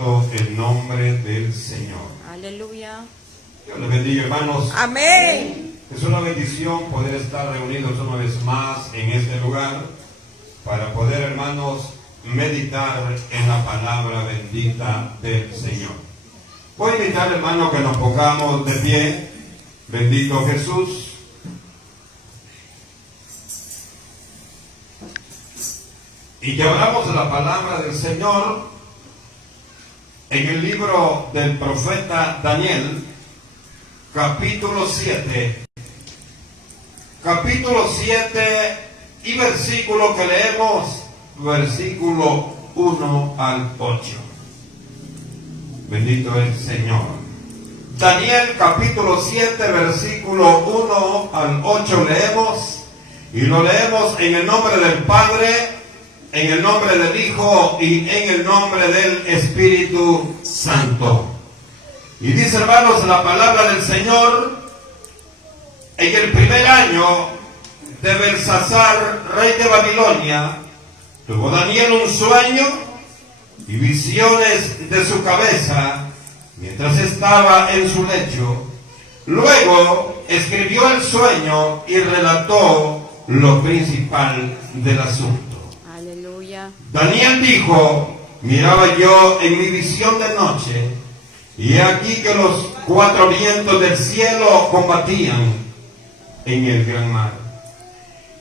bendito el nombre del Señor. Aleluya. Dios les bendiga, hermanos. Amén. Es una bendición poder estar reunidos una vez más en este lugar para poder, hermanos, meditar en la palabra bendita del Señor. Voy a invitar, hermano, que nos pongamos de pie. Bendito Jesús. Y que hablamos de la palabra del Señor en el libro del profeta Daniel, capítulo 7. Capítulo 7 y versículo que leemos, versículo 1 al 8. Bendito el Señor. Daniel capítulo 7, versículo 1 al 8 leemos, y lo leemos en el nombre del Padre, en el nombre del Hijo y en el nombre del Espíritu Santo. Y dice, hermanos, la palabra del Señor: en el primer año de Belsasar, rey de Babilonia, tuvo Daniel un sueño y visiones de su cabeza mientras estaba en su lecho. Luego escribió el sueño y relató lo principal del asunto. Aleluya. Daniel dijo: miraba yo en mi visión de noche, y he aquí que los cuatro vientos del cielo combatían en el gran mar,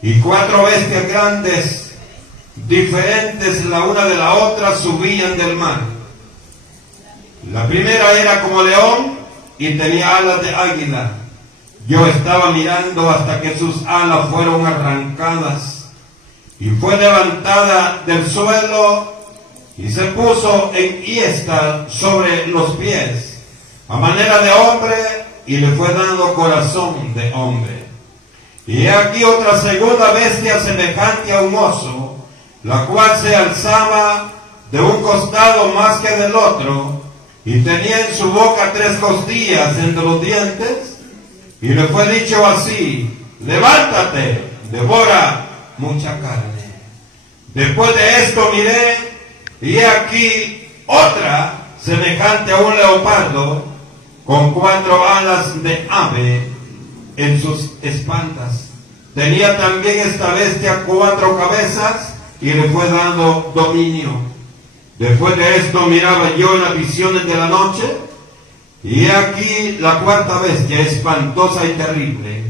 y cuatro bestias grandes, diferentes la una de la otra, subían del mar. La primera era como león y tenía alas de águila. Yo estaba mirando hasta que sus alas fueron arrancadas, y fue levantada del suelo y se puso en hiesta sobre los pies, a manera de hombre, y le fue dado corazón de hombre. Y he aquí otra segunda bestia semejante a un oso, la cual se alzaba de un costado más que del otro, y tenía en su boca tres costillas entre los dientes, y le fue dicho así: levántate, devora mucha carne. Después de esto miré, y he aquí otra semejante a un leopardo, con cuatro alas de ave en sus espaldas. Tenía también esta bestia cuatro cabezas, y le fue dado dominio. Después de esto miraba yo en las visiones de la noche, y he aquí la cuarta bestia, espantosa y terrible,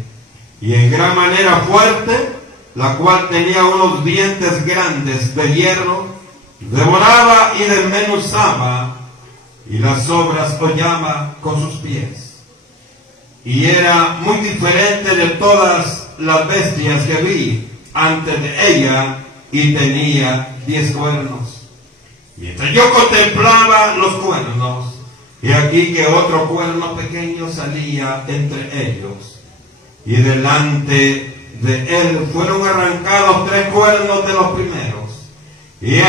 y en gran manera fuerte, la cual tenía unos dientes grandes de hierro, devoraba y desmenuzaba, y las obras hollaba con sus pies. Y era muy diferente de todas las bestias que vi antes de ella, y tenía 10 cuernos. Mientras yo contemplaba los cuernos, y aquí que otro cuerno pequeño salía entre ellos, y delante de él fueron arrancados 3 cuernos de los primeros. Y he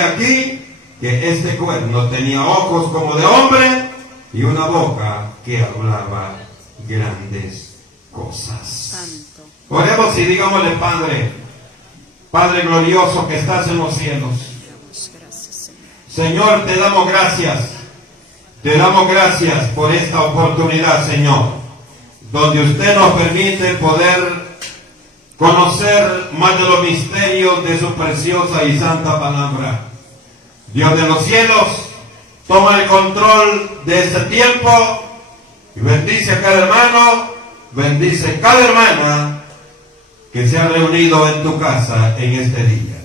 aquí que este cuerno tenía ojos como de hombre, y una boca que hablaba grandes cosas. Santo. Oremos y digámosle: Padre, Padre glorioso que estás en los cielos, Gracias, Señor. Señor, te damos gracias. Te damos gracias por esta oportunidad, Señor, donde usted nos permite poder conocer más de los misterios de su preciosa y santa palabra. Dios de los cielos, toma el control de este tiempo y bendice a cada hermano, bendice a cada hermana que se ha reunido en tu casa en este día.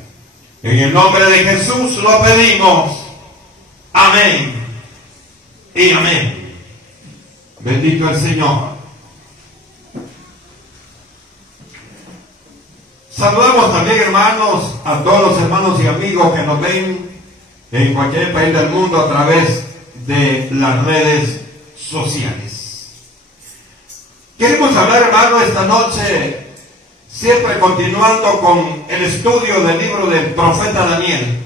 En el nombre de Jesús lo pedimos. Amén y amén. Bendito el Señor. Saludamos también, hermanos, a todos los hermanos y amigos que nos ven en cualquier país del mundo a través de las redes sociales. Queremos hablar, hermano, esta noche, siempre continuando con el estudio del libro del profeta Daniel.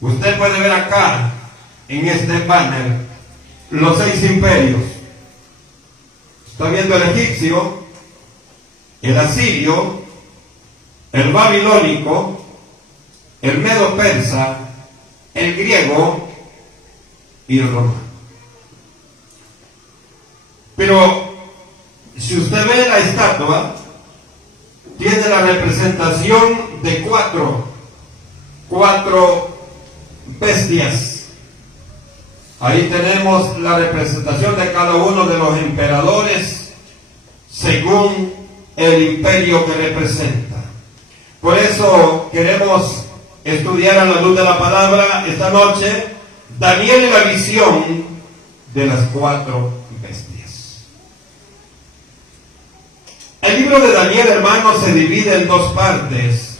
Usted puede ver acá, en este banner, los 6 imperios. Está viendo el egipcio, el asirio, el babilónico, el medo persa, el griego y romano. Pero si usted ve la estatua, tiene la representación de cuatro bestias. Ahí tenemos la representación de cada uno de los emperadores según el imperio que representa. Por eso queremos estudiar a la luz de la palabra esta noche Daniel y la visión de las cuatro bestias. El libro de Daniel, hermanos, se divide en dos partes.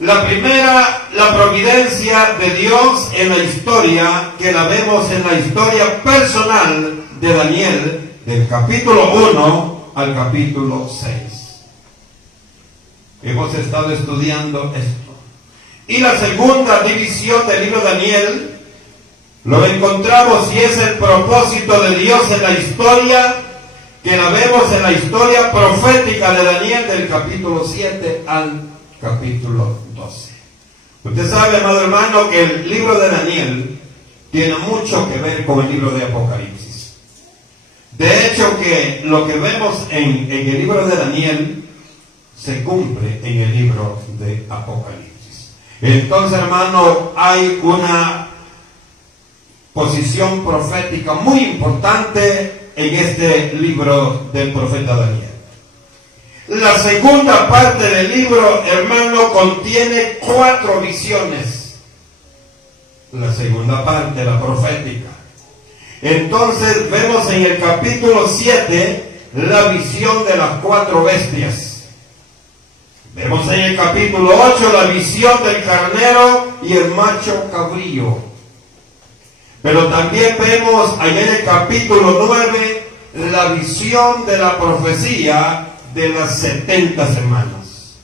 La primera, la providencia de Dios en la historia, que la vemos en la historia personal de Daniel, del capítulo 1 al capítulo 6. Hemos estado estudiando esto. Y la segunda división del libro de Daniel, lo encontramos y es el propósito de Dios en la historia, que la vemos en la historia profética de Daniel, del capítulo 7 al capítulo 12. Usted sabe, amado hermano, que el libro de Daniel tiene mucho que ver con el libro de Apocalipsis. De hecho, que lo que vemos en el libro de Daniel se cumple en el libro de Apocalipsis. Entonces, hermano, hay una posición profética muy importante en este libro del profeta Daniel. La segunda parte del libro, hermano, contiene 4 visiones. La segunda parte, la profética. Entonces vemos en el capítulo 7 la visión de las 4 bestias. Vemos en el capítulo 8 la visión del carnero y el macho cabrío. Pero también vemos allá en el capítulo 9 la visión de la profecía de las 70 semanas.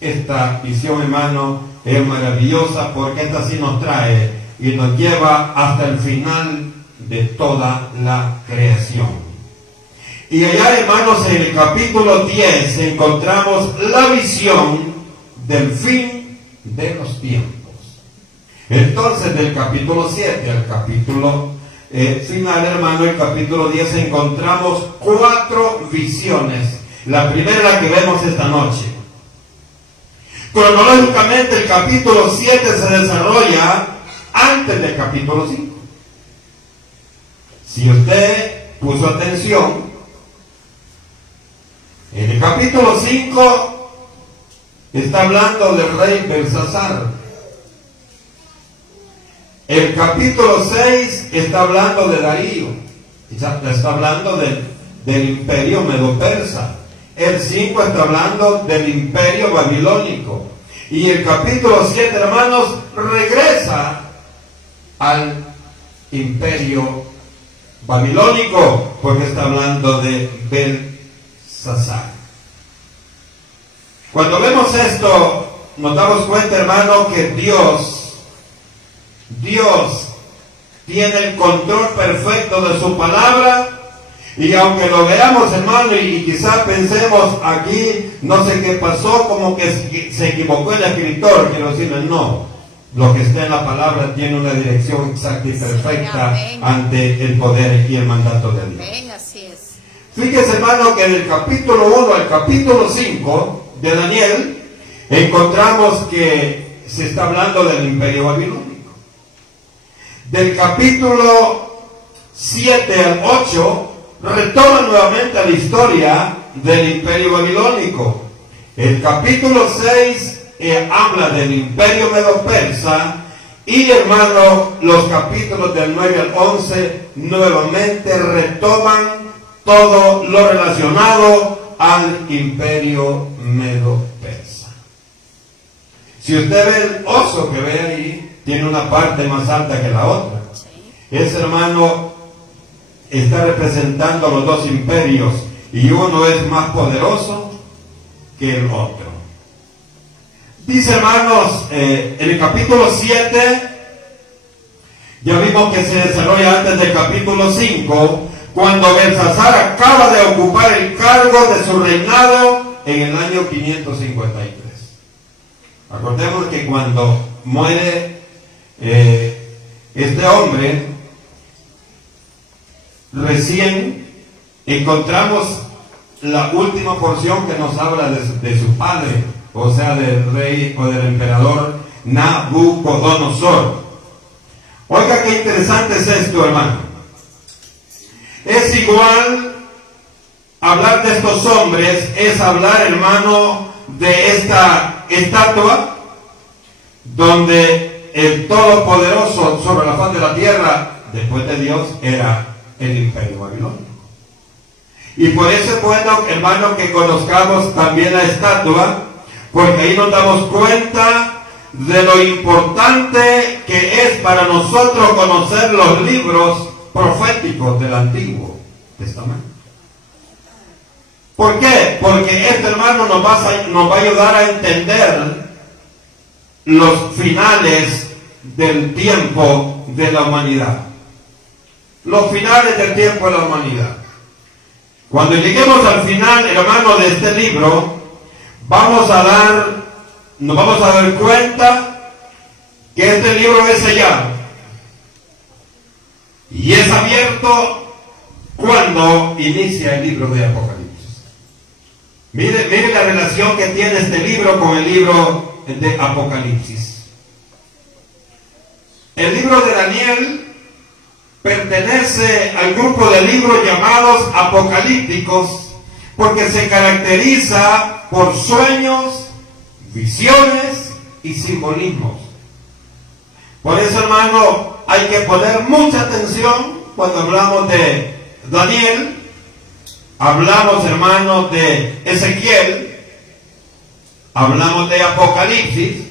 Esta visión, hermano, es maravillosa porque esta sí nos trae y nos lleva hasta el final de toda la creación. Y allá, hermanos, en el capítulo 10 encontramos la visión del fin de los tiempos. Entonces, del capítulo 7 al capítulo final, hermano, el capítulo 10 encontramos 4 visiones. La primera que vemos esta noche. Cronológicamente el capítulo 7 se desarrolla antes del capítulo 5. Si usted puso atención, en el capítulo 5 está hablando del rey Belsasar. El capítulo 6 está hablando de Darío. Está hablando del imperio medo-persa. El 5 está hablando del imperio babilónico. Y el capítulo 7, hermanos, regresa al imperio babilónico, porque está hablando de Belsasar. Cuando vemos esto, nos damos cuenta, hermano, que Dios tiene el control perfecto de su palabra. Y aunque lo veamos, hermano, y quizás pensemos aquí, no sé qué pasó, como que se equivocó el escritor, quiero decirle, no. Lo que está en la palabra tiene una dirección exacta y perfecta ante el poder y el mandato de Dios. Amén, así es. Fíjese, hermano, que del capítulo 1 al capítulo 5 de Daniel, encontramos que se está hablando del imperio babilónico. Del capítulo 7 al 8, retoma nuevamente la historia del imperio babilónico. El capítulo 6 habla del imperio medo-persa y, hermano, los capítulos del 9 al 11 nuevamente retoman todo lo relacionado al imperio medo-persa. Si usted ve el oso que ve ahí, tiene una parte más alta que la otra. Ese, hermano, está representando los dos imperios y uno es más poderoso que el otro. Dice, hermanos, en el capítulo 7, ya vimos que se desarrolla antes del capítulo 5, cuando Belsasar acaba de ocupar el cargo de su reinado en el año 553. Acordemos que cuando muere Este hombre, recién encontramos la última porción que nos habla de su padre, o sea, del rey o del emperador Nabucodonosor. Oiga, qué interesante es esto, hermano. Es igual hablar de estos hombres, es hablar, hermano, de esta estatua donde el Todopoderoso sobre la faz de la tierra, después de Dios, era el imperio babilónico. Y por eso es bueno, hermano, que conozcamos también la estatua, porque ahí nos damos cuenta de lo importante que es para nosotros conocer los libros proféticos del Antiguo Testamento. ¿Por qué? Porque esto, hermano, nos va a ayudar a entender los finales del tiempo de la humanidad. Los finales del tiempo de la humanidad. Cuando lleguemos al final, hermano, de este libro, nos vamos a dar cuenta que este libro es sellado y es abierto cuando inicia el libro de Apocalipsis. Mire la relación que tiene este libro con el libro de Apocalipsis. El libro de Daniel pertenece al grupo de libros llamados apocalípticos porque se caracteriza por sueños, visiones y simbolismos. Por eso, hermano, hay que poner mucha atención cuando hablamos de Daniel, hablamos, hermano, de Ezequiel, hablamos de Apocalipsis,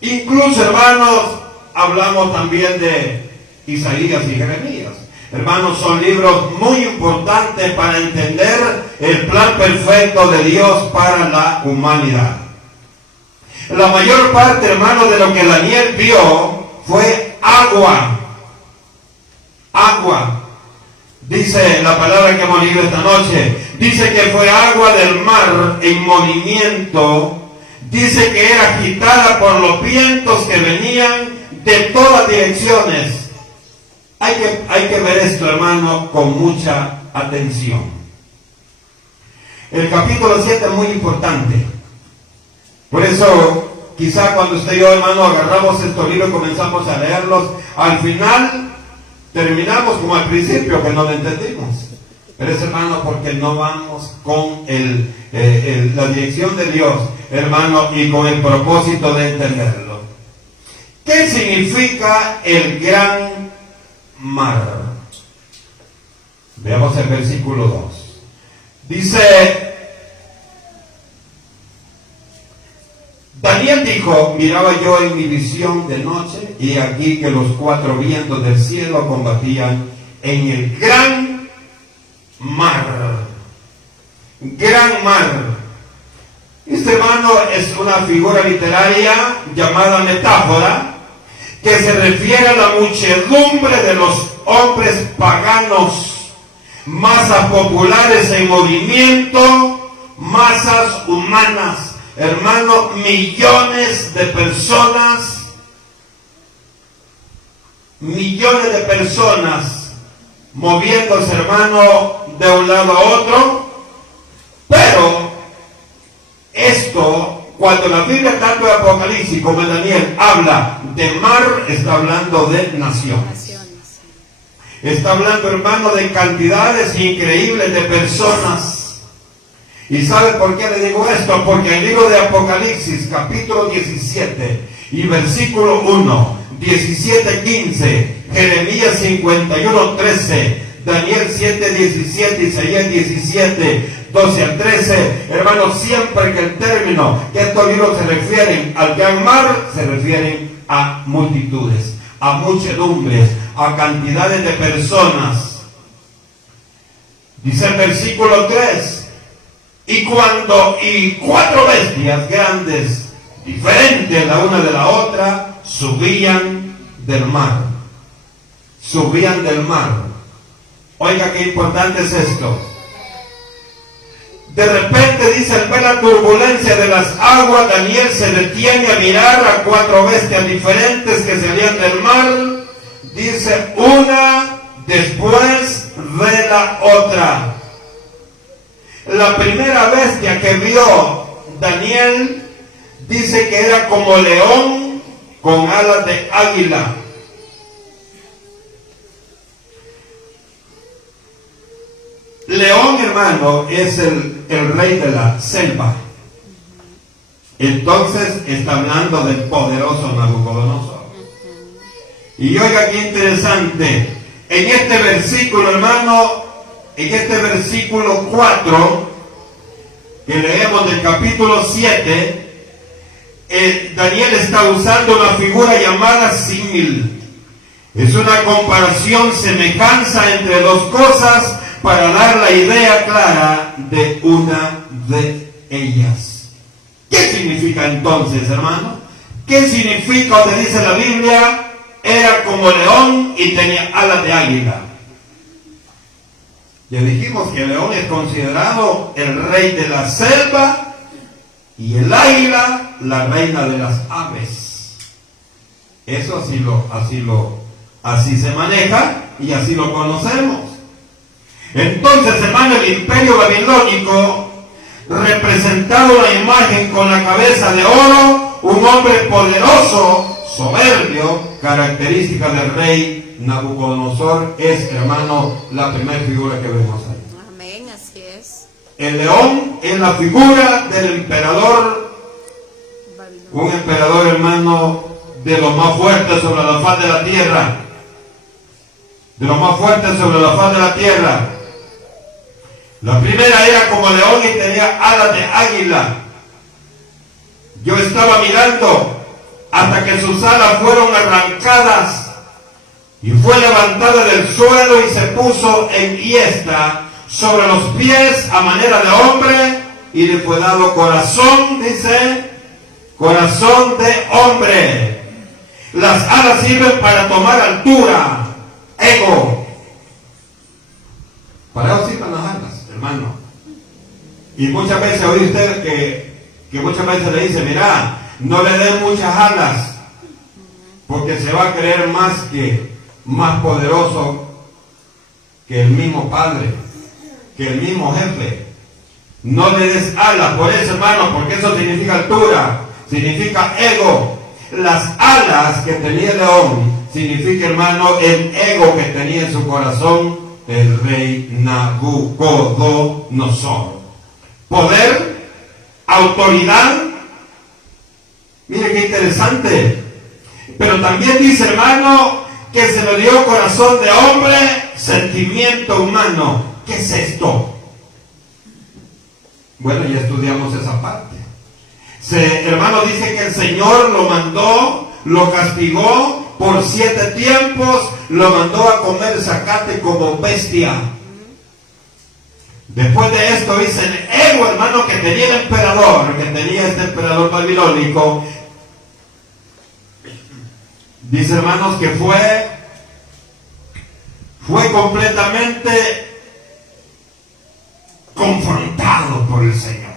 incluso, hermanos, hablamos también de Isaías y Jeremías. Hermanos, son libros muy importantes para entender el plan perfecto de Dios para la humanidad. La mayor parte, hermanos, de lo que Daniel vio fue agua. Agua. Dice la palabra que hemos leído esta noche. Dice que fue agua del mar en movimiento. Dice que era agitada por los vientos que venían de todas direcciones. Hay que ver esto, hermano, con mucha atención. El capítulo 7 es muy importante. Por eso, quizá cuando usted y yo, hermano, agarramos estos libros y comenzamos a leerlos, al final terminamos como al principio, que no lo entendimos. Pero es, hermano, porque no vamos con la dirección de Dios, hermano, y con el propósito de entenderlo. ¿Qué significa el gran mar? Veamos el versículo 2. Dice: Daniel dijo, miraba yo en mi visión de noche, y aquí que los cuatro vientos del cielo combatían en el gran mar. Gran mar. Este, hermano, es una figura literaria llamada metáfora, que se refiere a la muchedumbre de los hombres paganos, masas populares en movimiento, masas humanas. Hermano, millones de personas moviéndose, hermano, de un lado a otro. Pero esto, cuando la Biblia, tanto de Apocalipsis como de Daniel, habla de mar, está hablando de naciones. Está hablando, hermano, de cantidades increíbles de personas. ¿Y sabe por qué le digo esto? Porque el libro de Apocalipsis, capítulo 17 y versículo 1, 17:15, Jeremías 51:13, Daniel 7:17, Isaías 17:12 al 13, hermanos, siempre que el término que estos libros se refieren al gran mar, se refieren a multitudes, a muchedumbres, a cantidades de personas. Dice el versículo 3, y cuatro bestias grandes, diferentes la una de la otra, subían del mar. Subían del mar. Oiga, qué importante es esto. De repente, dice, al ver la turbulencia de las aguas, Daniel se detiene a mirar a cuatro bestias diferentes que salían del mar. dice una después de la otra. La primera bestia que vio Daniel dice que era como león con alas de águila. León, hermano, es el rey de la selva. Entonces está hablando del poderoso Nabucodonosor. Y oiga qué interesante. En este versículo, hermano, en este versículo 4, que leemos del capítulo 7, Daniel está usando una figura llamada símil. Es una comparación, semejanza entre dos cosas para dar la idea clara de una de ellas. ¿Qué significa entonces, hermano? ¿Qué significa donde dice la Biblia? Era como león y tenía alas de águila. Ya dijimos que el león es considerado el rey de la selva y el águila la reina de las aves. Eso así se maneja y así lo conocemos. Entonces, hermano, el imperio babilónico representaba una imagen con la cabeza de oro, un hombre poderoso, soberbio, característica del rey Nabucodonosor. Es, hermano, la primera figura que vemos ahí. Amén, así es. El león es la figura del emperador, un emperador, hermano, de los más fuertes sobre la faz de la tierra. De los más fuertes sobre la faz de la tierra. La primera era como león y tenía alas de águila. Yo estaba mirando hasta que sus alas fueron arrancadas y fue levantada del suelo y se puso en hiesta sobre los pies a manera de hombre y le fue dado corazón, dice, corazón de hombre. Las alas sirven para tomar altura, ego. Para eso sirven las alas, hermano. Y muchas veces oí usted que muchas veces le dice, mira, no le den muchas alas, porque se va a creer más poderoso que el mismo padre, que el mismo jefe. No le des alas, por eso, hermano, porque eso significa altura, significa ego. Las alas que tenía el león significa, hermano, el ego que tenía en su corazón el rey Nabucodonosor. Poder, autoridad. Mire qué interesante. Pero también dice, hermano, que se le dio corazón de hombre, sentimiento humano. ¿Qué es esto? Bueno, ya estudiamos esa parte. Hermano, dice que el Señor lo mandó, lo castigó por 7 tiempos, lo mandó a comer zacate como bestia. Después de esto dice el ego, hermano, que tenía el emperador, que tenía este emperador babilónico. Dice, hermanos, que fue completamente confrontado por el Señor.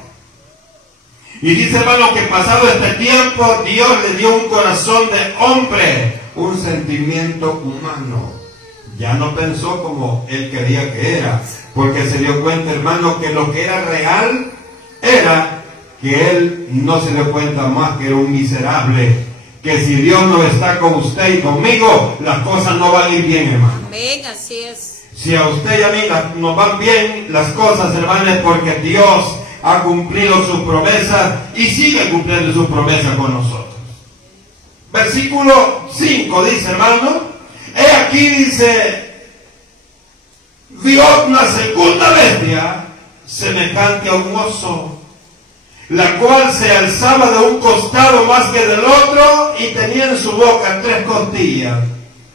Y dice, hermano, que pasado este tiempo, Dios le dio un corazón de hombre, un sentimiento humano. Ya no pensó como él quería que era, porque se dio cuenta, hermano, que lo que era real era que él no se dio cuenta más que era un miserable, que si Dios no está con usted y conmigo, las cosas no van a ir bien, hermano. Amén, así es. Si a usted y a mí nos van bien las cosas, hermano, es porque Dios ha cumplido sus promesas y sigue cumpliendo sus promesas con nosotros. Versículo 5 dice, hermano, he aquí, dice, vio una segunda bestia semejante a un oso, la cual se alzaba de un costado más que del otro y tenía en su boca 3 costillas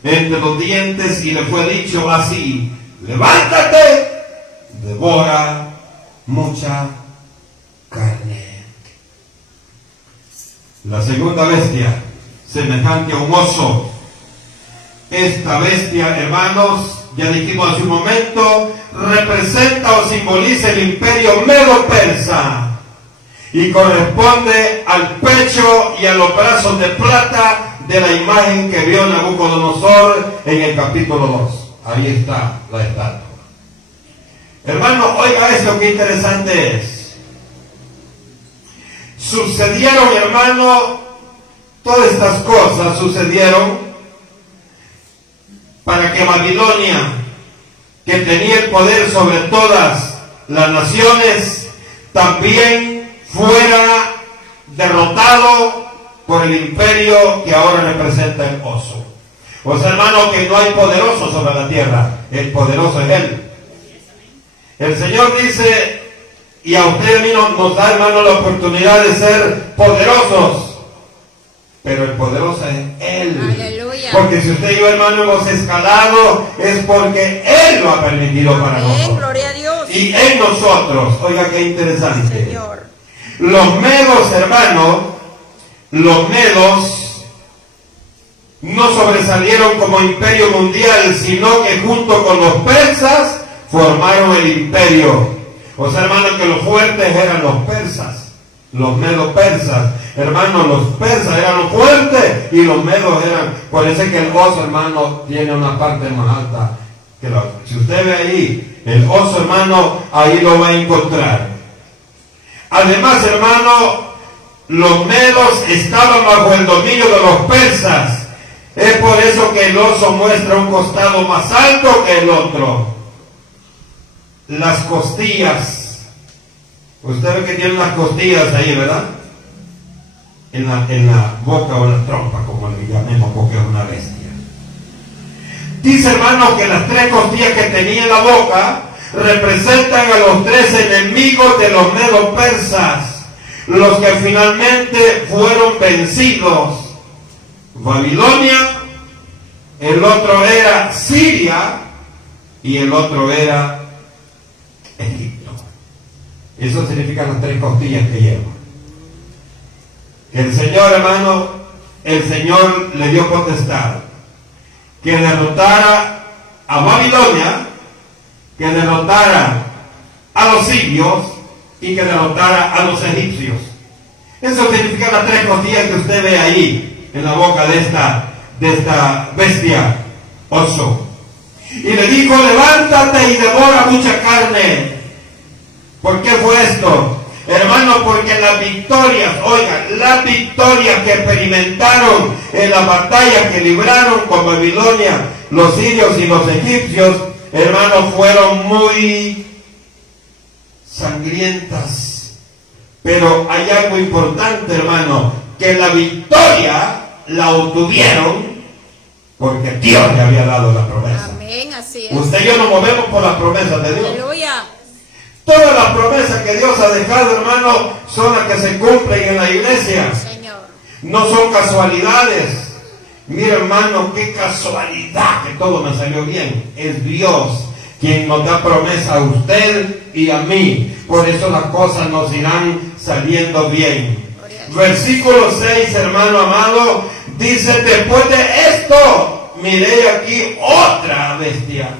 entre los dientes, y le fue dicho así, levántate, devora mucha carne. La segunda bestia, semejante a un oso. Esta bestia, hermanos, ya dijimos hace un momento, representa o simboliza el imperio medo-persa y corresponde al pecho y a los brazos de plata de la imagen que vio Nabucodonosor en el capítulo 2. Ahí está la estatua. Hermano, oiga esto, qué interesante es. Sucedieron, hermano, todas estas cosas sucedieron para que Babilonia, que tenía el poder sobre todas las naciones, también fuera derrotado por el imperio que ahora representa el oso. O sea, hermano, que no hay poderoso sobre la tierra, el poderoso es Él. El Señor dice, y a usted y a mí nos da, hermano, la oportunidad de ser poderosos, pero el poderoso es Él. Aleluya. Porque si usted y yo, hermano, hemos escalado, es porque Él lo ha permitido para nosotros. Gloria a Dios. Y en nosotros, oiga qué interesante. Señor. Los medos, hermano, los medos no sobresalieron como imperio mundial, sino que junto con los persas formaron el imperio. O sea, hermano, que los fuertes eran los persas, los medos persas. Hermano, los persas eran los fuertes y los medos eran. Parece que el oso, hermano, tiene una parte más alta que la otra. Si usted ve ahí, el oso, hermano, ahí lo va a encontrar. Además, hermano, los medos estaban bajo el dominio de los persas. Es por eso que el oso muestra un costado más alto que el otro. Las costillas. Usted ve que tiene unas costillas ahí, ¿verdad? En la boca o en la trompa, como le llamemos, porque es una bestia. Dice, hermano, que las 3 costillas que tenía en la boca representan a los 3 enemigos de los medos persas, los que finalmente fueron vencidos. Babilonia, el otro era Siria y el otro era Egipto. Eso significa las 3 costillas que lleva. El Señor, hermano, el Señor le dio potestad que derrotara a Babilonia, que derrotara a los sirios y que derrotara a los egipcios. Eso significa las 3 costillas que usted ve ahí en la boca de esta bestia, oso. Y le dijo, levántate y devora mucha carne. ¿Por qué fue esto? Hermano, porque las victorias, oigan, las victorias que experimentaron en la batalla que libraron con Babilonia, los sirios y los egipcios, hermano, fueron muy sangrientas. Pero hay algo importante, hermano, que la victoria la obtuvieron porque Dios le había dado la promesa. Amén, así es. Usted y yo nos movemos por las promesas de Dios. Aleluya. Todas las promesas que Dios ha dejado, hermano, son las que se cumplen en la iglesia. Señor. No son casualidades. Mira, hermano, qué casualidad que todo me salió bien. Es Dios quien nos da promesa a usted y a mí. Por eso las cosas nos irán saliendo bien. Versículo 6, hermano amado, dice, después de esto, miré aquí otra bestia,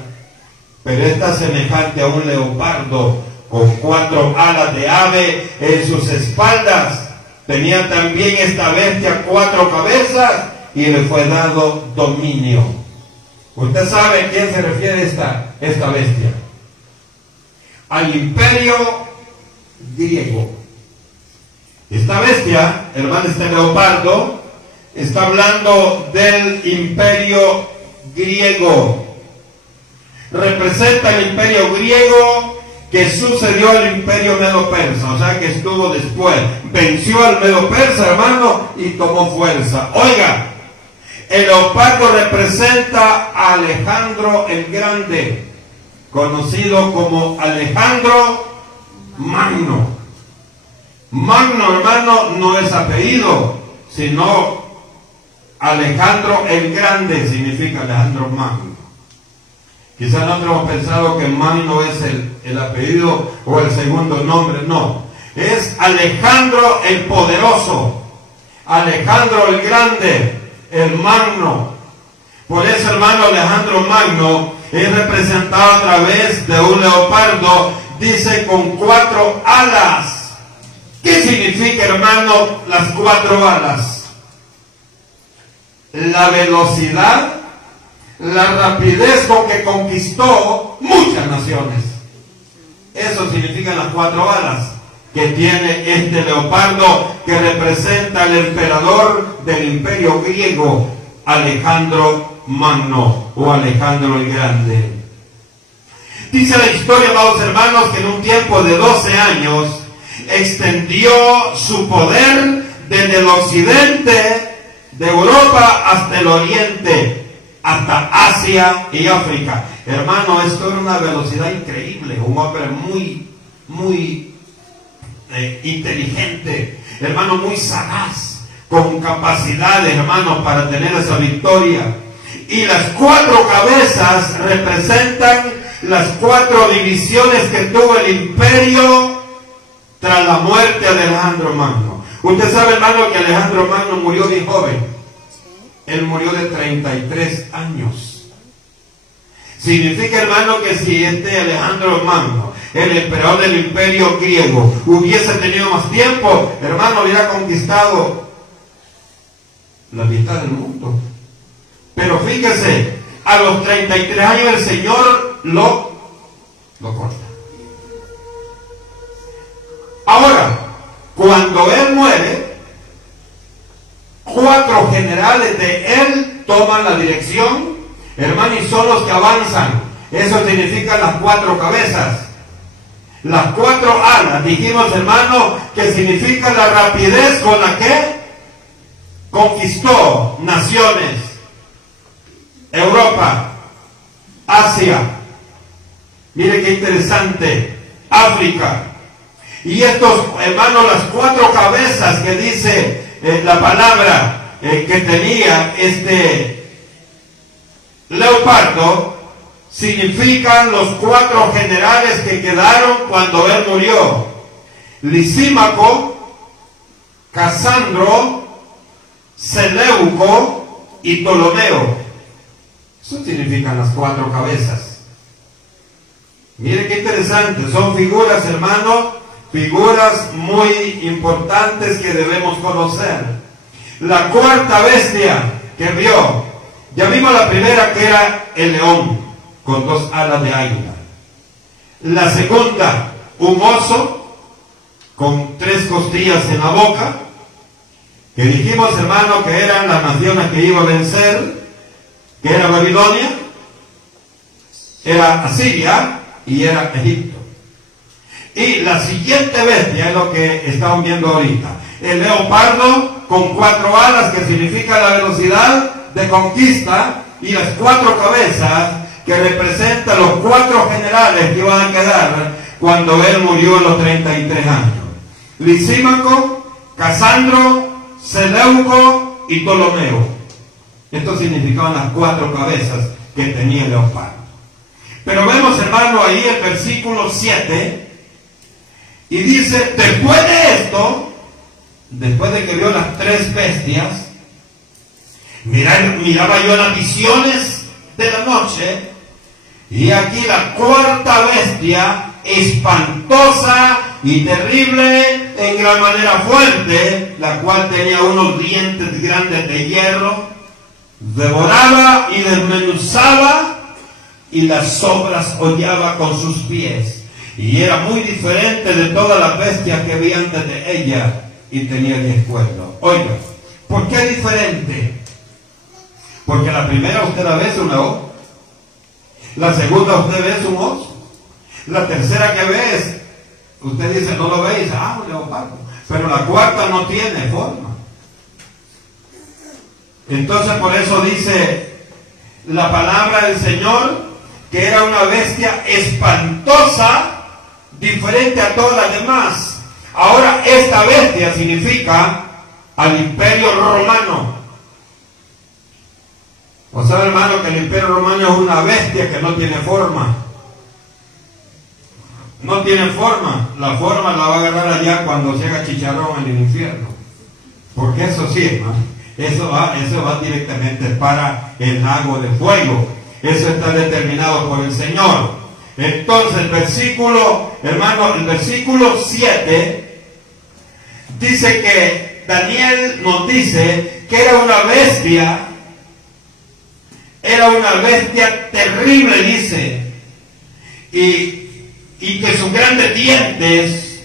pero esta semejante a un leopardo, con 4 alas de ave en sus espaldas. Tenía también esta bestia 4 cabezas y le fue dado dominio. Usted sabe a quién se refiere esta bestia. Al imperio griego. Esta bestia, hermano, este leopardo, está hablando del imperio griego. Representa el imperio griego que sucedió al imperio medo-persa, o sea que estuvo después. Venció al medo-persa, hermano, y tomó fuerza. Oiga, el leopardo representa a Alejandro el Grande, conocido como Alejandro Magno. Magno, hermano, no es apellido, sino Alejandro el Grande significa Alejandro Magno. Quizás nosotros hemos pensado que Magno es el apellido o el segundo nombre. No, es Alejandro el Poderoso, Alejandro el Grande, el Magno. Por eso, hermano, Alejandro Magno es representado a través de un leopardo, dice, con 4 alas. ¿Qué significa, hermano, las 4 alas? la velocidad, la rapidez con que conquistó muchas naciones. Eso significan las 4 alas que tiene este leopardo, que representa al emperador del imperio griego, Alejandro Magno o Alejandro el Grande. Dice la historia, amados hermanos, que en un tiempo de 12 años extendió su poder desde el occidente de Europa hasta el oriente, hasta Asia y África. Hermano, esto era una velocidad increíble, un hombre muy inteligente, hermano, muy sagaz, con capacidades, hermano, para tener esa victoria. Y las 4 cabezas representan las 4 divisiones que tuvo el imperio tras la muerte de Alejandro Magno. Usted sabe, hermano, que Alejandro Magno murió bien joven. Él murió de 33 años. Significa, hermano, que si este Alejandro Magno, el emperador del imperio griego, hubiese tenido más tiempo, hermano, hubiera conquistado la mitad del mundo. Pero fíjese, a los 33 años el Señor lo corta. Ahora, cuando él muere, 4 generales de él toman la dirección, hermano, y son los que avanzan. Eso significa las 4 cabezas. Las 4 alas, dijimos, hermano, que significa la rapidez con la que conquistó naciones. Europa, Asia, mire qué interesante, África. Y estos, hermanos, las 4 cabezas que dice la palabra que tenía este leopardo, significan los 4 generales que quedaron cuando él murió: Lisímaco, Casandro, Seleuco y Ptolomeo. Eso significan las 4 cabezas. Mire qué interesante, son figuras, hermano, figuras muy importantes que debemos conocer. La 4ª bestia que vio, ya vimos la primera, que era el león con 2 alas de águila. La segunda, un oso con 3 costillas en la boca, que dijimos, hermano, que eran las naciones que iba a vencer, que era Babilonia, era Asiria y era Egipto. Y la siguiente bestia es lo que estamos viendo ahorita: el leopardo con 4 alas, que significa la velocidad de conquista, y las 4 cabezas, que representan los 4 generales que iban a quedar cuando él murió a los 33 años. Lisímaco, Casandro, Seleuco y Ptolomeo. Esto significaban las 4 cabezas que tenía el leopardo. Pero vemos, hermano, ahí el versículo 7, y dice: después de esto, después de que vio las 3 bestias, miraba yo las visiones de la noche, y aquí la 4ª bestia, espantosa y terrible en gran manera fuerte, la cual tenía unos dientes grandes de hierro, devoraba y desmenuzaba, y las sobras hollaba con sus pies, y era muy diferente de todas las bestias que había antes de ella, y tenía 10 cuernos. Oiga, ¿por qué diferente? Porque la primera usted la ve es un león, la segunda usted ve es un oso, la tercera que ve es, usted dice, no lo ve y dice, un leopardo, pero la 4ª no tiene forma. Entonces, por eso dice la palabra del Señor que era una bestia espantosa, diferente a todas las demás. Ahora, esta bestia significa al imperio romano. O sea, hermano, que el imperio romano es una bestia que no tiene forma. No tiene forma. La forma la va a agarrar allá cuando se haga chicharrón en el infierno. Porque eso sí, hermano, eso va directamente para el lago de fuego. Eso está determinado por el Señor. Entonces, el versículo 7 dice que Daniel nos dice que era una bestia era una bestia terrible, dice, y que sus grandes dientes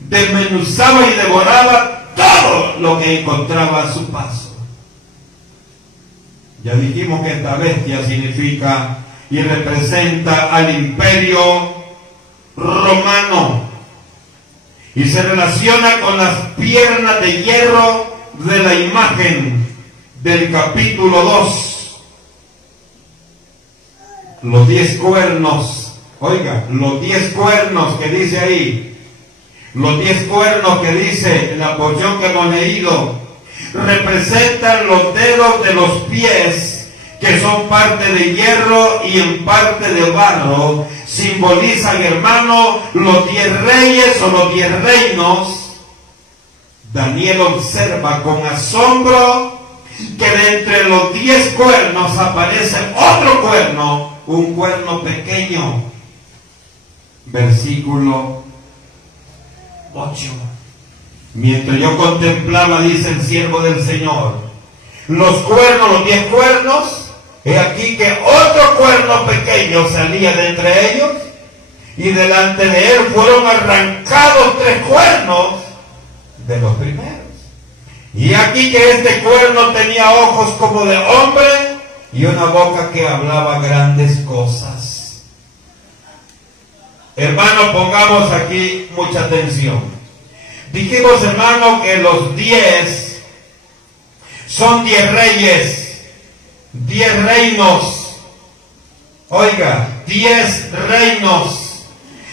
desmenuzaba y devoraba todo lo que encontraba a su paso. Ya dijimos que esta bestia significa y representa al imperio romano y se relaciona con las piernas de hierro de la imagen del capítulo 2. Los 10 cuernos, oiga, los 10 cuernos que dice ahí, los 10 cuernos que dice la porción que hemos leído, representan los dedos de los pies, que son parte de hierro y en parte de barro. Simbolizan, hermano, los 10 reyes o los 10 reinos. Daniel observa con asombro que de entre los 10 cuernos aparece otro cuerno, un cuerno pequeño. Versículo 8. Mientras yo contemplaba, dice el siervo del Señor, los cuernos, los 10 cuernos, he aquí que otro cuerno pequeño salía de entre ellos, y delante de él fueron arrancados 3 cuernos de los primeros. Y aquí que este cuerno tenía ojos como de hombre y una boca que hablaba grandes cosas. Hermano, pongamos aquí mucha atención. Dijimos, hermano, que los 10 son 10 reyes, 10 reinos. Oiga, 10 reinos.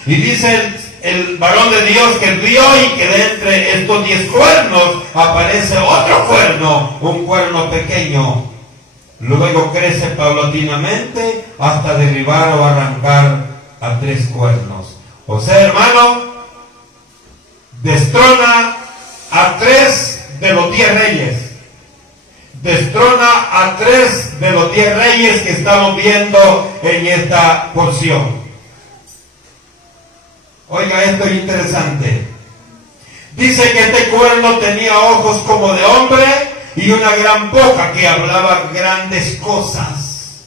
Y dice el varón de Dios que vio y que de entre estos 10 cuernos aparece otro cuerno, un cuerno pequeño. Luego crece paulatinamente hasta derribar o arrancar a 3 cuernos. O sea, hermano, destrona a 3 de los 10 reyes. Destrona a 3 de los 10 reyes que estamos viendo en esta porción. Oiga, esto es interesante. Dice que este cuerno tenía ojos como de hombre y una gran boca que hablaba grandes cosas.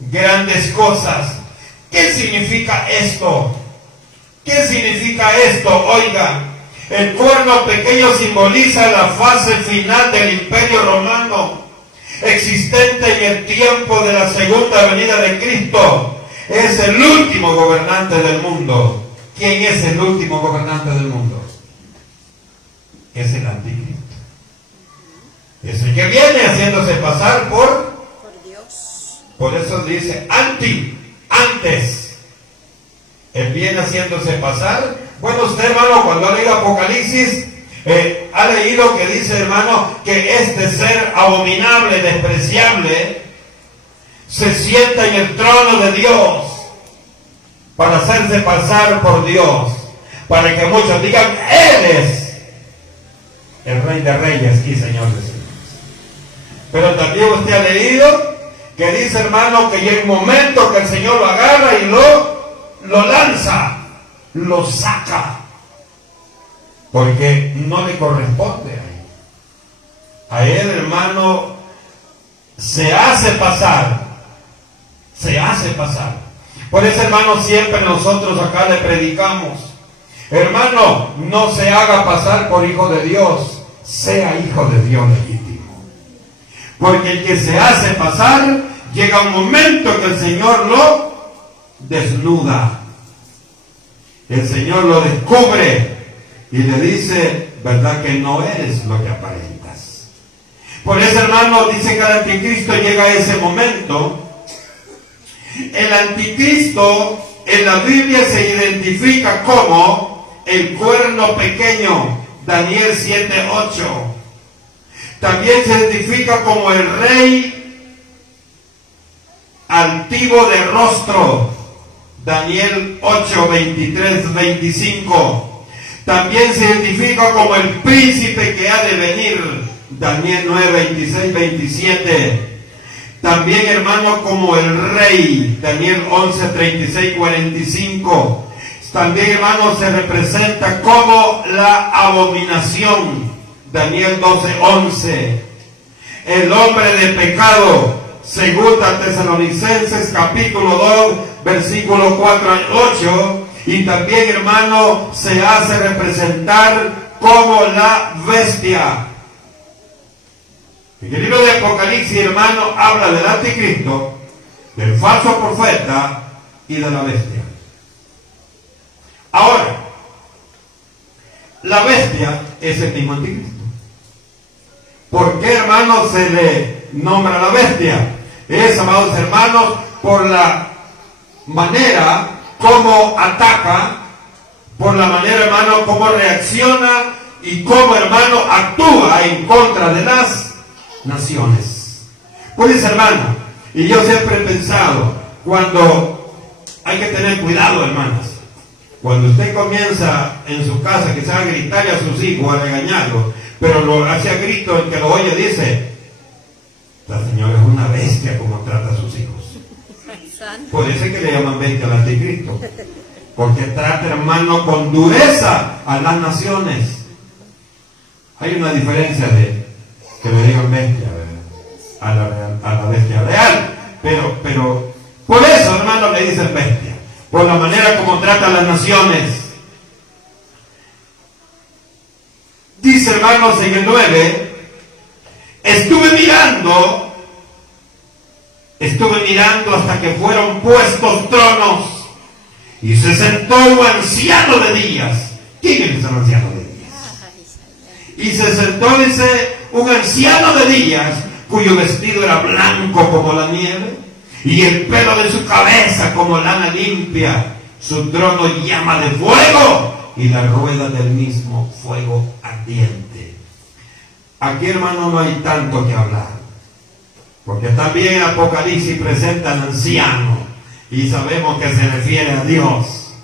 Grandes cosas. ¿Qué significa esto? ¿Qué significa esto? Oiga, el cuerno pequeño simboliza la fase final del Imperio Romano, existente en el tiempo de la segunda venida de Cristo. Es el último gobernante del mundo. ¿Quién es el último gobernante del mundo? Es el anticristo. Es el que viene haciéndose pasar por Dios. Por eso dice antes. Él viene haciéndose pasar. Bueno, usted, hermano, cuando ha leído Apocalipsis, ha leído que dice, hermano, que este ser abominable, despreciable, se sienta en el trono de Dios para hacerse pasar por Dios, para que muchos digan, Él es el Rey de Reyes y Señor de Señores. Pero también usted ha leído que dice, hermano, que llega un momento que el Señor lo agarra y lo lanza, lo saca, porque no le corresponde ahí. A él, hermano, se hace pasar. Por eso, hermano, siempre nosotros acá le predicamos, hermano, no se haga pasar por hijo de Dios, sea hijo de Dios legítimo. Porque el que se hace pasar, llega un momento que el Señor lo desnuda. El Señor lo descubre y le dice, verdad que no eres lo que aparentas. Por eso, hermano, dice que el anticristo llega a ese momento. El anticristo en la Biblia se identifica como el cuerno pequeño, Daniel 7:8. También se identifica como el rey altivo de rostro, Daniel 8:23-25. También se identifica como el príncipe que ha de venir, Daniel 9:26-27. También, hermano, como el rey, Daniel 11:36-45. También, hermano, se representa como la abominación, Daniel 12:11. El hombre de pecado Segunda Tesalonicenses capítulo 2, versículo 4 al 8. Y también, hermano, se hace representar como la bestia. En el libro de Apocalipsis, hermano, habla del anticristo, del falso profeta y de la bestia. Ahora, la bestia es el mismo anticristo. ¿Por qué, hermano, se le nombra la bestia? Es, amados hermanos, por la manera como ataca, por la manera, hermano, como reacciona y cómo, hermano, actúa en contra de las naciones. Pues, hermano, y yo siempre he pensado, cuando hay que tener cuidado, hermanos, cuando usted comienza en su casa quizás a gritarle a sus hijos, a regañarlos, pero lo hace a grito, el que lo oye dice: la señora es una bestia como trata a sus hijos. Por eso es que le llaman bestia al anticristo, porque trata, hermano, con dureza a las naciones. Hay una diferencia de que le digan bestia a la bestia real, pero por eso, hermano, le dicen bestia, por la manera como trata a las naciones. Dice, hermanos, en el 9, estuve mirando hasta que fueron puestos tronos y se sentó un anciano de días. ¿Quién es el anciano de días? Y se sentó, dice, un anciano de días cuyo vestido era blanco como la nieve y el pelo de su cabeza como lana limpia. Su trono llama de fuego y la rueda del mismo fuego ardiente. Aquí, hermano, no hay tanto que hablar, porque también Apocalipsis presenta al anciano y sabemos que se refiere a Dios.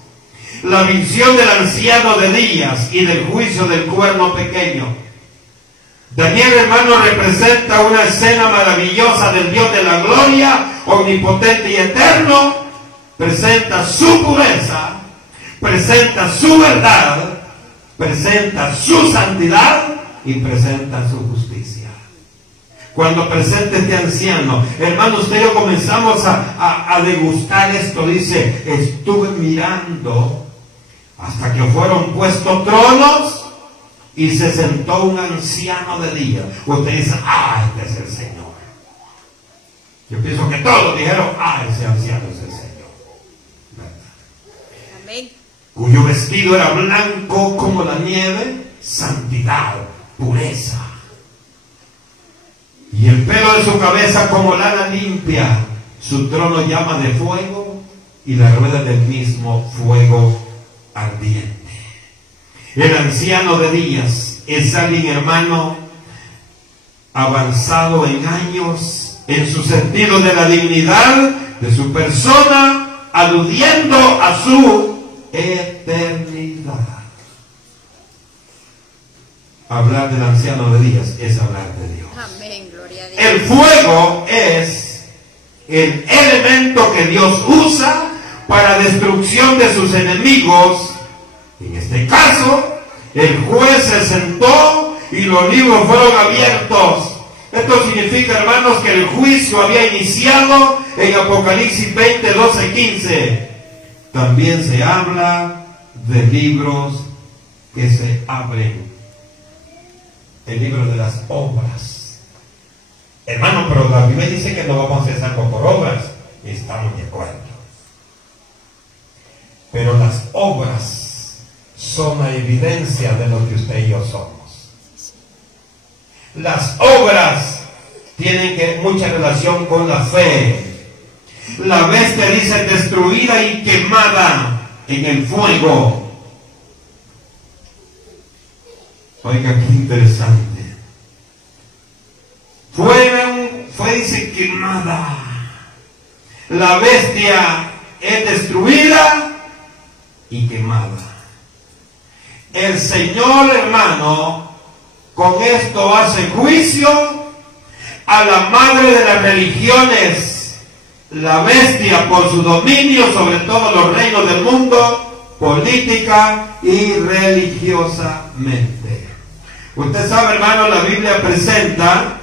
La visión del anciano de días y del juicio del cuerno pequeño. Daniel, hermano, representa una escena maravillosa del Dios de la gloria, omnipotente y eterno. Presenta su pureza, presenta su verdad, presenta su santidad y presenta su justicia. Cuando presenta este anciano, hermano, usted y yo comenzamos a degustar esto. Dice, estuve mirando hasta que fueron puestos tronos y se sentó un anciano de día. Usted dice, este es el Señor. Yo pienso que todos dijeron, ese anciano es el Señor. ¿Verdad? Amén. Cuyo vestido era blanco como la nieve, santidad, pureza. Y el pelo de su cabeza como lana limpia. Su trono llama de fuego y la rueda del mismo fuego ardiente. El anciano de días es alguien, hermano, avanzado en años, en su sentido de la dignidad de su persona, aludiendo a su eternidad. Hablar del anciano de días es hablar de Dios. Amén, gloria a Dios. El fuego es el elemento que Dios usa para destrucción de sus enemigos. En este caso, el juez se sentó y los libros fueron abiertos. Esto significa, hermanos, que el juicio había iniciado en Apocalipsis 20, 12, 15. También se habla de libros que se abren. El libro de las obras. Hermano, pero la Biblia dice que no vamos a ser salvos por obras. Estamos de acuerdo. Pero las obras son la evidencia de lo que usted y yo somos. Las obras tienen mucha relación con la fe. La bestia dice destruida y quemada en el fuego. Oiga, qué interesante. Fue dice quemada. La bestia es destruida y quemada. El Señor, hermano, con esto hace juicio a la madre de las religiones, la bestia, por su dominio sobre todos los reinos del mundo, política y religiosamente. Usted sabe, hermano, la Biblia presenta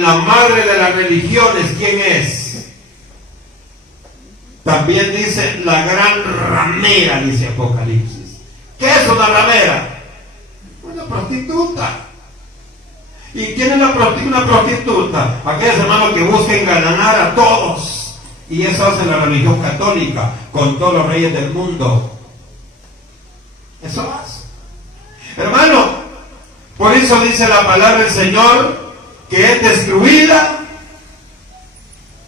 la madre de las religiones, ¿quién es? También dice la gran ramera, dice Apocalipsis. ¿Qué es una ramera? Una prostituta. ¿Y quién es una prostituta? Aquellos hermanos que buscan engañar a todos. Y eso hace la religión católica con todos los reyes del mundo. Eso hace. Hermano, por eso dice la palabra del Señor que es destruida,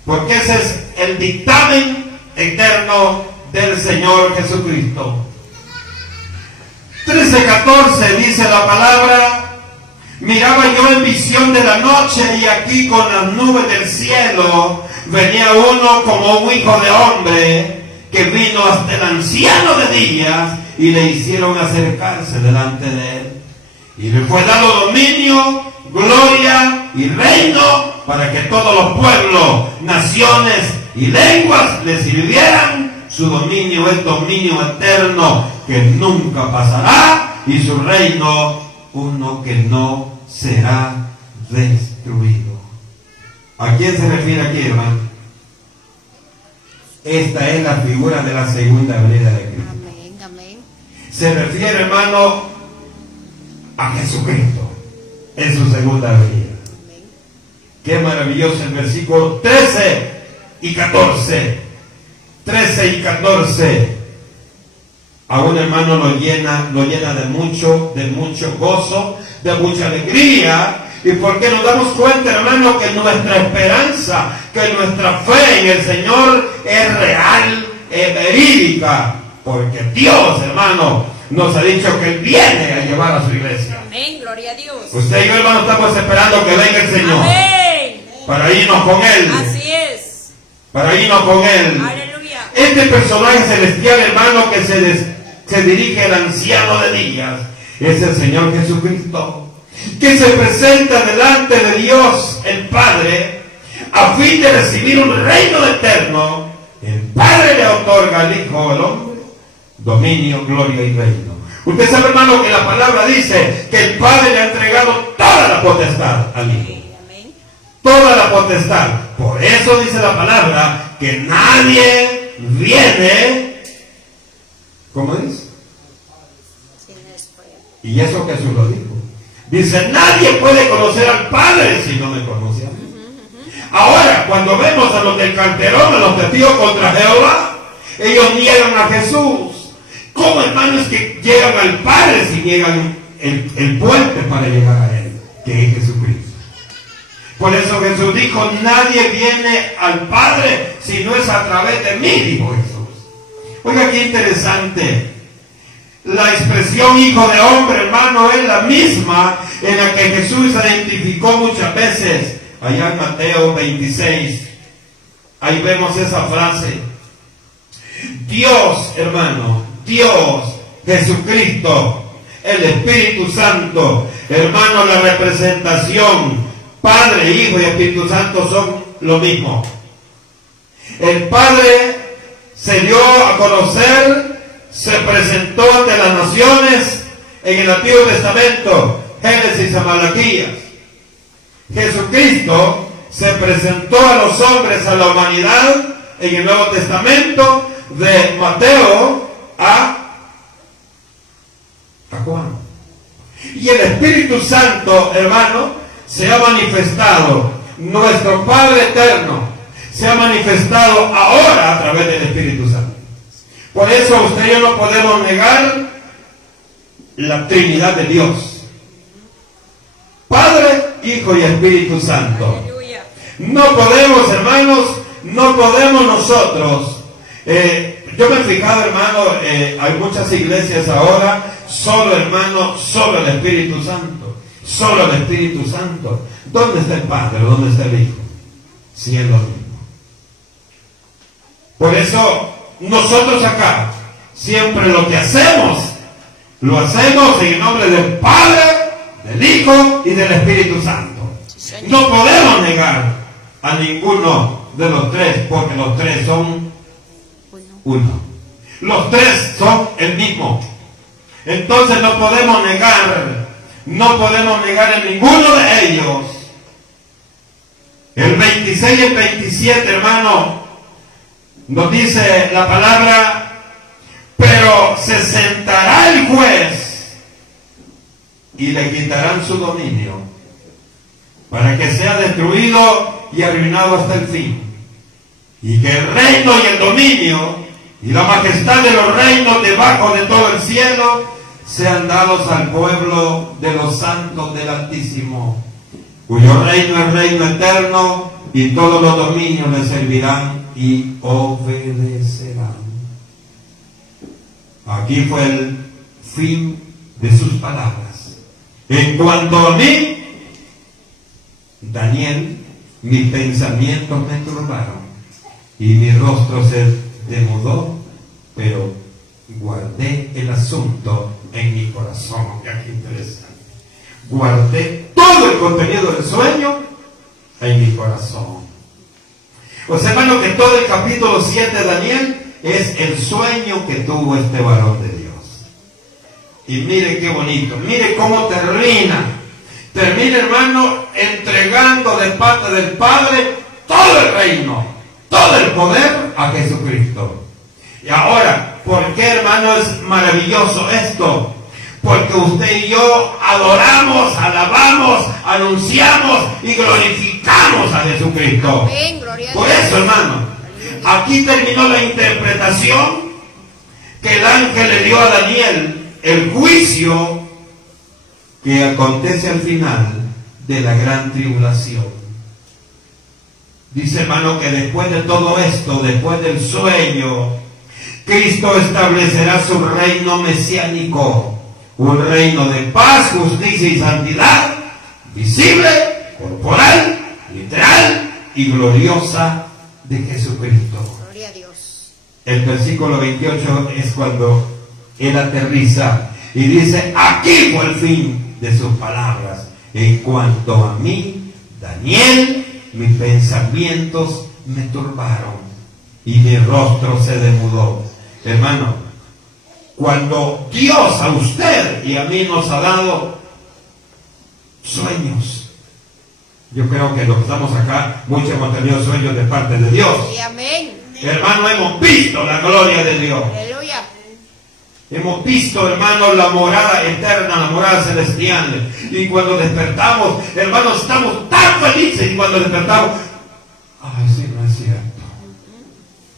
porque ese es el dictamen eterno del Señor Jesucristo. 13:14 dice la palabra: miraba yo en visión de la noche, y aquí con las nubes del cielo venía uno como un hijo de hombre, que vino hasta el anciano de días, y le hicieron acercarse delante de él. Y le fue dado dominio, gloria y reino, para que todos los pueblos, naciones y lenguas le sirvieran. Su dominio es dominio eterno, que nunca pasará, y su reino uno que no será destruido. ¿A quién se refiere aquí, hermano? Esta es la figura de la segunda venida de Cristo. Amén, amén. Se refiere, hermano, a Jesucristo en su segunda venida. Amén. Qué maravilloso el versículo 13 y 14. 13 y 14. A un hermano lo llena de mucho gozo, de mucha alegría. Y porque nos damos cuenta, hermano, que nuestra esperanza, que nuestra fe en el Señor es real, es verídica. Porque Dios, hermano, nos ha dicho que Él viene a llevar a su iglesia. Amén, gloria a Dios. Usted y yo, hermano, estamos esperando que venga el Señor. Amén. Para irnos con Él. Así es. Para irnos con Él. Aleluya. Este personaje celestial, hermano, que se dirige al anciano de días, es el Señor Jesucristo, que se presenta delante de Dios el Padre a fin de recibir un reino eterno. El Padre le otorga al Hijo, al hombre, dominio, gloria y reino. Usted sabe, hermano, que la palabra dice que el Padre le ha entregado toda la potestad al Hijo. Amén. Toda la potestad. Por eso dice la palabra que nadie viene, ¿cómo dice? Sin después. Y eso Jesús lo dijo. Dice, nadie puede conocer al Padre si no me conoce a mí. Ahora, cuando vemos a los del Calderón, a los testigos contra Jehová, ellos niegan a Jesús. ¿Cómo, hermanos, que llegan al Padre si niegan el puente para llegar a Él, que es Jesucristo? Por eso Jesús dijo, nadie viene al Padre si no es a través de mí, dijo Jesús. Oiga, qué interesante. La expresión hijo de hombre, hermano, es la misma en la que Jesús se identificó muchas veces. Allá en Mateo 26, ahí vemos esa frase. Dios, hermano, Dios, Jesucristo, el Espíritu Santo, hermano, la representación, Padre, Hijo y Espíritu Santo son lo mismo. El Padre se dio a conocer, se presentó ante las naciones en el Antiguo Testamento, Génesis a Malaquías. Jesucristo se presentó a los hombres, a la humanidad, en el Nuevo Testamento, de Mateo a Juan. Y el Espíritu Santo, hermano, se ha manifestado, nuestro Padre eterno, se ha manifestado ahora a través del Espíritu Santo. Por eso usted y yo no podemos negar la Trinidad de Dios. Padre, Hijo y Espíritu Santo. Aleluya. No podemos, hermanos, no podemos nosotros. Yo me he fijado, hermano, hay muchas iglesias ahora, solo, hermano, solo el Espíritu Santo. Solo el Espíritu Santo. ¿Dónde está el Padre? ¿Dónde está el Hijo? Sí, es lo mismo. Por eso, nosotros acá, siempre lo que hacemos, lo hacemos en el nombre del Padre, del Hijo y del Espíritu Santo. Señor. No podemos negar a ninguno de los tres, porque los tres son uno. Los tres son el mismo. Entonces no podemos negar en ninguno de ellos El 26 y el 27, hermano, nos dice la palabra, pero se sentará el juez y le quitarán su dominio para que sea destruido y arruinado hasta el fin. Y que el reino y el dominio y la majestad de los reinos debajo de todo el cielo sean dados al pueblo de los santos del Altísimo, cuyo reino es reino eterno, y todos los dominios le servirán y obedecerán. Aquí fue el fin de sus palabras. En cuanto a mí, Daniel, mis pensamientos me turbaron y mi rostro se demudó, pero guardé el asunto en mi corazón. Mira qué interesante. Guardé todo el contenido del sueño en mi corazón. Pues hermano, que todo el capítulo 7 de Daniel es el sueño que tuvo este varón de Dios. Y mire qué bonito, mire cómo termina. Termina, hermano, entregando de parte del Padre todo el reino, todo el poder a Jesucristo. Y ahora, ¿por qué, hermano, es maravilloso esto? Porque usted y yo adoramos, alabamos, anunciamos y glorificamos a Jesucristo. Amén, gloria a Por Dios. eso, hermano, aquí terminó la interpretación que el ángel le dio a Daniel, el juicio que acontece al final de la gran tribulación. Dice, hermano, que después de todo esto, después del sueño, Cristo establecerá su reino mesiánico, un reino de paz, justicia y santidad, visible, corporal, literal y gloriosa de Jesucristo. Gloria a Dios. El versículo 28 es cuando él aterriza y dice, aquí fue el fin de sus palabras. En cuanto a mí, Daniel, mis pensamientos me turbaron y mi rostro se demudó. Hermano, cuando Dios a usted y a mí nos ha dado sueños, yo creo que los que estamos acá, muchos hemos tenido sueños de parte de Dios. Y amén. Hermano, hemos visto la gloria de Dios. Aleluya. Hemos visto, hermano, la morada eterna, la morada celestial. Y cuando despertamos, hermano, estamos tan felices. Y cuando despertamos, ay, sí, no es cierto.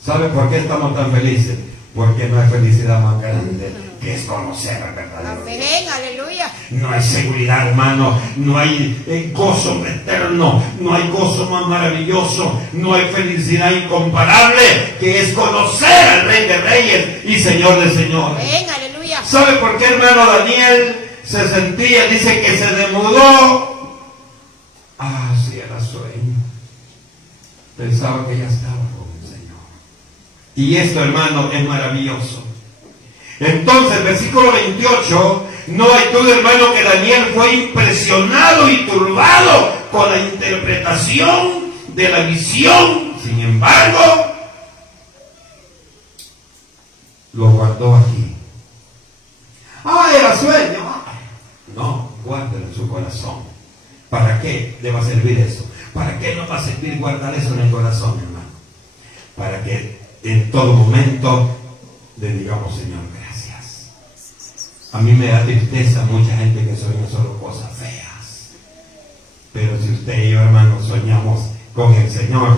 ¿Sabe por qué estamos tan felices? Porque no hay felicidad más grande que es conocer al verdadero Dios. Amén, aleluya. No hay seguridad, hermano, no hay gozo eterno, no hay gozo más maravilloso, no hay felicidad incomparable que es conocer al Rey de Reyes y Señor de Señores. Amén, aleluya. ¿Sabe por qué, hermano? Daniel se sentía, dice que se demudó. Ah, sí, era sueño. Pensaba que ya estaba con el Señor. Y esto, hermano, es maravilloso. Entonces, versículo 28, no hay duda, hermano, que Daniel fue impresionado y turbado con la interpretación de la visión. Sin embargo, lo guardó aquí. Ah, era sueño. No, guárdelo en su corazón. ¿Para qué le va a servir eso? ¿Para qué nos va a servir guardar eso en el corazón, hermano? Para que en todo momento le digamos, Señor, gracias. A mí me da tristeza mucha gente que sueña solo cosas feas. Pero si usted y yo, hermano, soñamos con el Señor,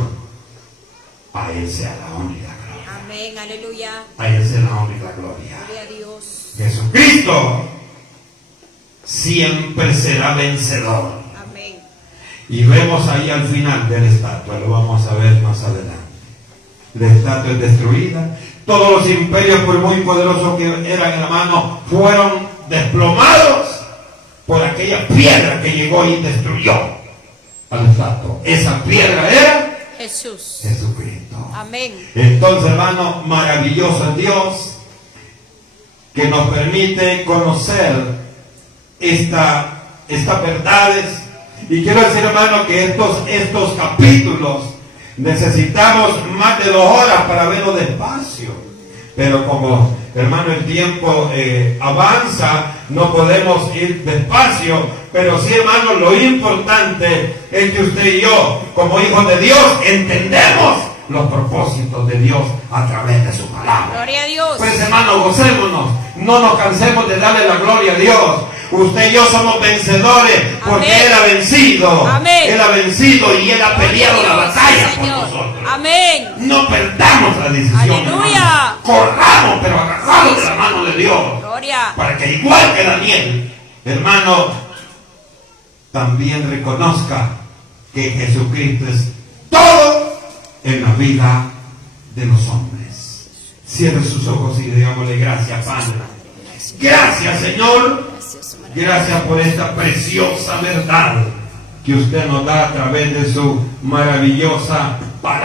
a Él sea la honra y la gloria. Amén, aleluya. A Él sea la honra y la gloria. Gloria a Dios. Jesucristo siempre será vencedor. Amén. Y vemos ahí al final de la estatua, lo vamos a ver más adelante. La estatua es destruida. Todos los imperios, por muy poderosos que eran, hermano, fueron desplomados por aquella piedra que llegó y destruyó a la estatua. Esa piedra era Jesús. Jesucristo. Amén. Entonces, hermano, maravilloso es Dios que nos permite conocer estas verdades. Y quiero decir, hermano, que estos capítulos necesitamos más de 2 horas para verlo despacio. Pero como hermano, el tiempo avanza, no podemos ir despacio, pero sí, hermano, lo importante es que usted y yo, como hijos de Dios, entendemos los propósitos de Dios a través de su palabra. Gloria a Dios. Pues, hermano, gocémonos, no nos cansemos de darle la gloria a Dios. Usted y yo somos vencedores porque Amén. Él ha vencido. Amén. Él ha vencido y Él ha peleado la batalla por Señor. nosotros. Amén. No perdamos la decisión. Aleluya. Hermano. Corramos, pero agarrados de la mano de Dios. Gloria. Para que igual que Daniel, hermano, también reconozca que Jesucristo es todo en la vida de los hombres. Cierre sus ojos y digámosle gracias, Padre. Gracias, Señor. Gracias por esta preciosa verdad que usted nos da a través de su maravillosa palabra.